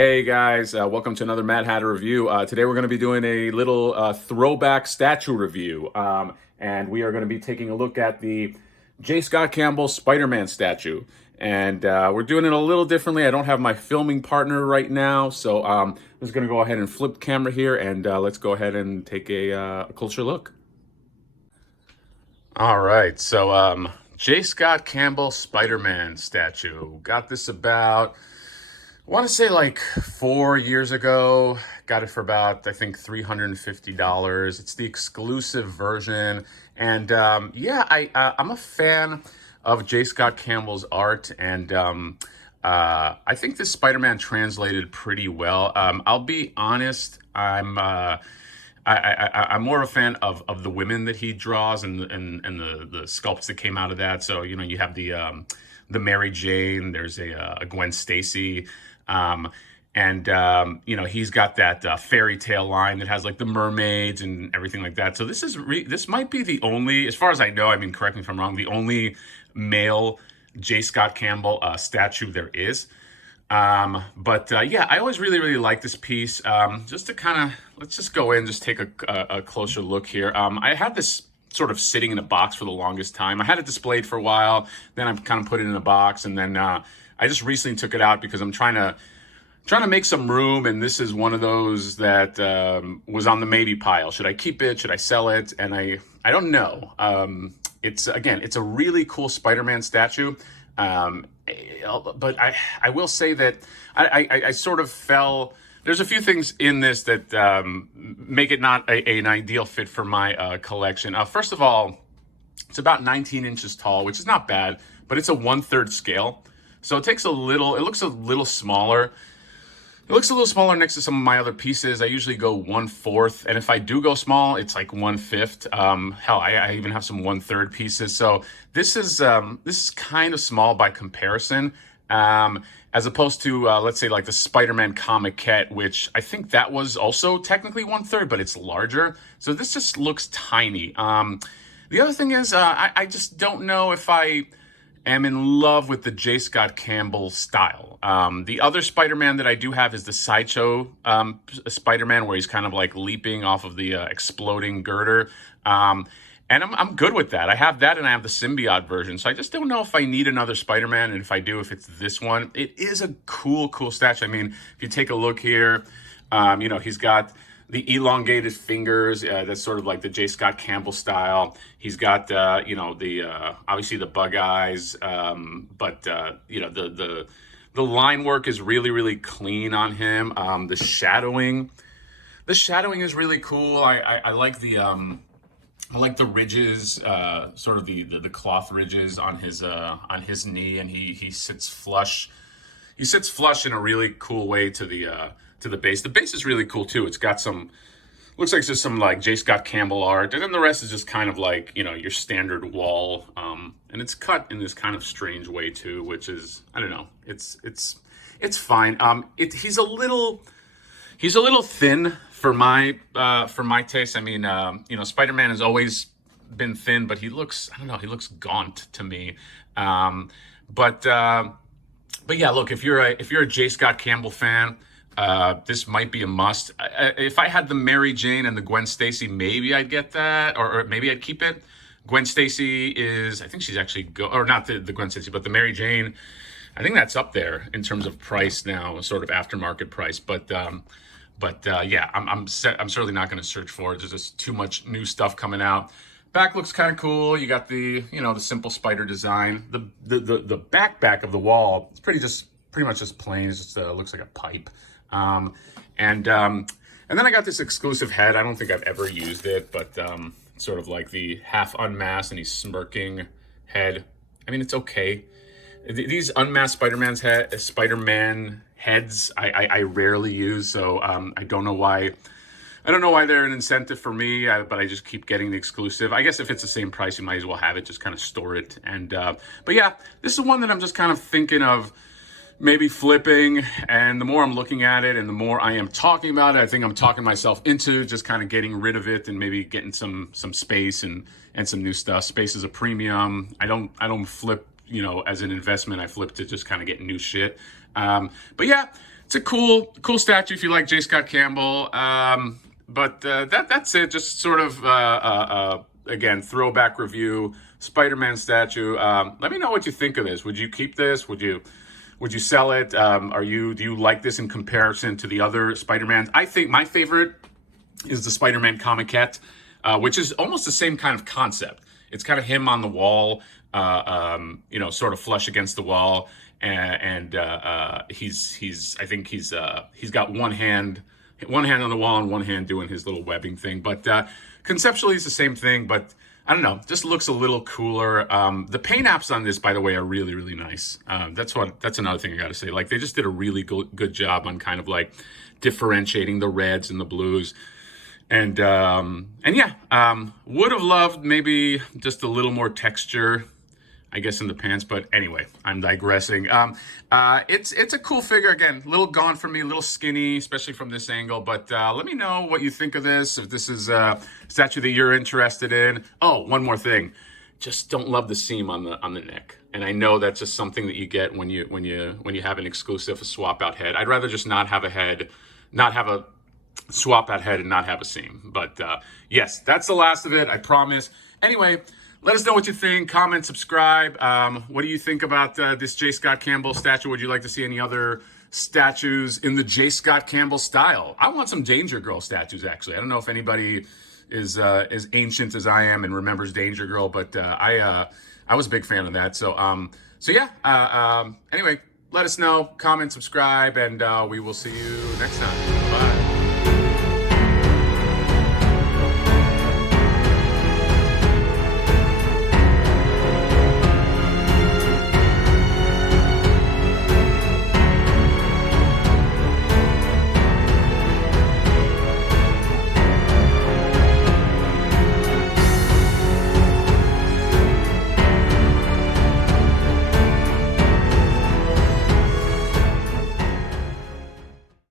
Hey guys, welcome to another Mad Hatter review. Today we're going to be doing a little throwback statue review. And we are going to be taking a look at the J. Scott Campbell Spider-Man statue. And we're doing it a little differently. I don't have my filming partner right now, so I'm just going to go ahead and flip the camera here and let's go ahead and take a closer look. All right, so J. Scott Campbell Spider-Man statue. Got this about, I want to say like 4 years ago. Got it for about, I think, $350. It's the exclusive version. And yeah, I'm a fan of J. Scott Campbell's art. And I think this Spider-Man translated pretty well. I'll be honest, I'm more of a fan of the women that he draws and the sculpts that came out of that. So, you know, you have the Mary Jane, there's a Gwen Stacy, you know, he's got that fairy tale line that has like the mermaids and everything like that. So this might be the only, as far as I know, I mean, correct me if I'm wrong, the only male J. Scott Campbell statue there is. Yeah, I always really like this piece. Just to kind of, let's just go in, just take a closer look here. I had this sort of sitting in a box for the longest time. I had it displayed for a while, then I've kind of put it in a box, and then I just recently took it out because I'm trying to make some room, and this is one of those that was on the maybe pile. Should I keep it? Should I sell it? And I don't know. It's a really cool Spider-Man statue. But I will say that I sort of fell. There's a few things in this that make it not an ideal fit for my collection. First of all, it's about 19 inches tall, which is not bad, but it's a 1/3 scale. So it looks a little smaller. It looks a little smaller next to some of my other pieces. I usually go 1/4, and if I do go small, it's like 1/5. Hell, I even have some 1/3 pieces. So this is kind of small by comparison, as opposed to let's say like the Spider-Man Comiquette, which I think that was also technically 1/3, but it's larger. So this just looks tiny. The other thing is, I just don't know if I am in love with the J. Scott Campbell style. The other Spider-Man that I do have is the Sideshow Spider-Man, where he's kind of like leaping off of the exploding girder. And I'm good with that. I have that, and I have the symbiote version. So I just don't know if I need another Spider-Man, and if I do, if it's this one. It is a cool statue. I mean, if you take a look here, you know, he's got the elongated fingers. That's sort of like the J. Scott Campbell style. He's got, you know, obviously the bug eyes, you know, the line work is really clean on him. The shadowing is really cool. I like the ridges, sort of the cloth ridges on his knee, and he sits flush. He sits flush in a really cool way to the base. The base is really cool too. It's got looks like it's just some like J. Scott Campbell art, and then the rest is just kind of like, you know, your standard wall. And it's cut in this kind of strange way too, which is, I don't know. It's fine. He's a little thin for my taste. I mean, you know, Spider-Man has always been thin, but he looks gaunt to me. But yeah, look, if you're a J. Scott Campbell fan, this might be a must. If I had the Mary Jane and the Gwen Stacy, maybe I'd get that, or maybe I'd keep it. Gwen Stacy is, I think she's actually or not the Gwen Stacy, but the Mary Jane, I think that's up there in terms of price now, sort of aftermarket price. But yeah, I'm certainly not going to search for it. There's just too much new stuff coming out. Back looks kind of cool. You got the simple spider design. The back of the wall, it's pretty much just plain. It just looks like a pipe. And then I got this exclusive head. I don't think I've ever used it, but sort of like the half unmasked and he's smirking head. I mean, it's okay. These unmasked Spider-Man heads, I rarely use, so I don't know why. I don't know why they're an incentive for me, but I just keep getting the exclusive. I guess if it's the same price, you might as well have it, just kind of store it. And but yeah, this is one that I'm just kind of thinking of maybe flipping. And the more I'm looking at it and the more I am talking about it, I think I'm talking myself into just kind of getting rid of it and maybe getting some space and some new stuff. Space is a premium. I don't flip, you know, as an investment. I flip to just kind of get new shit. But yeah, it's a cool statue if you like J. Scott Campbell. But that's it. Just sort of again, throwback review, Spider-Man statue. Let me know what you think of this. Would you keep this? Would you sell it? Do you like this in comparison to the other Spider-Mans? I think my favorite is the Spider-Man Comiquette, which is almost the same kind of concept. It's kind of him on the wall, sort of flush against the wall, and I think he's got one hand on the wall and one hand doing his little webbing thing. But conceptually, it's the same thing. But I don't know, just looks a little cooler. The paint apps on this, by the way, are really, really nice. That's another thing I got to say. Like, they just did a really good job on kind of like differentiating the reds and the blues. And yeah, would have loved maybe just a little more texture, I guess, in the pants. But anyway, I'm digressing. It's a cool figure. Again, a little gaunt for me, a little skinny, especially from this angle. But let me know what you think of this, if this is a statue that you're interested in. Oh, one more thing. Just don't love the seam on the neck. And I know that's just something that you get when you have an exclusive, a swap out head. I'd rather just not have a swap out head and not have a seam. But yes, that's the last of it, I promise. Anyway, let us know what you think. Comment, subscribe. What do you think about this J. Scott Campbell statue? Would you like to see any other statues in the J. Scott Campbell style? I want some Danger Girl statues, actually. I don't know if anybody is as ancient as I am and remembers Danger Girl, but I was a big fan of that. So yeah. Anyway, let us know. Comment, subscribe, and we will see you next time. Bye.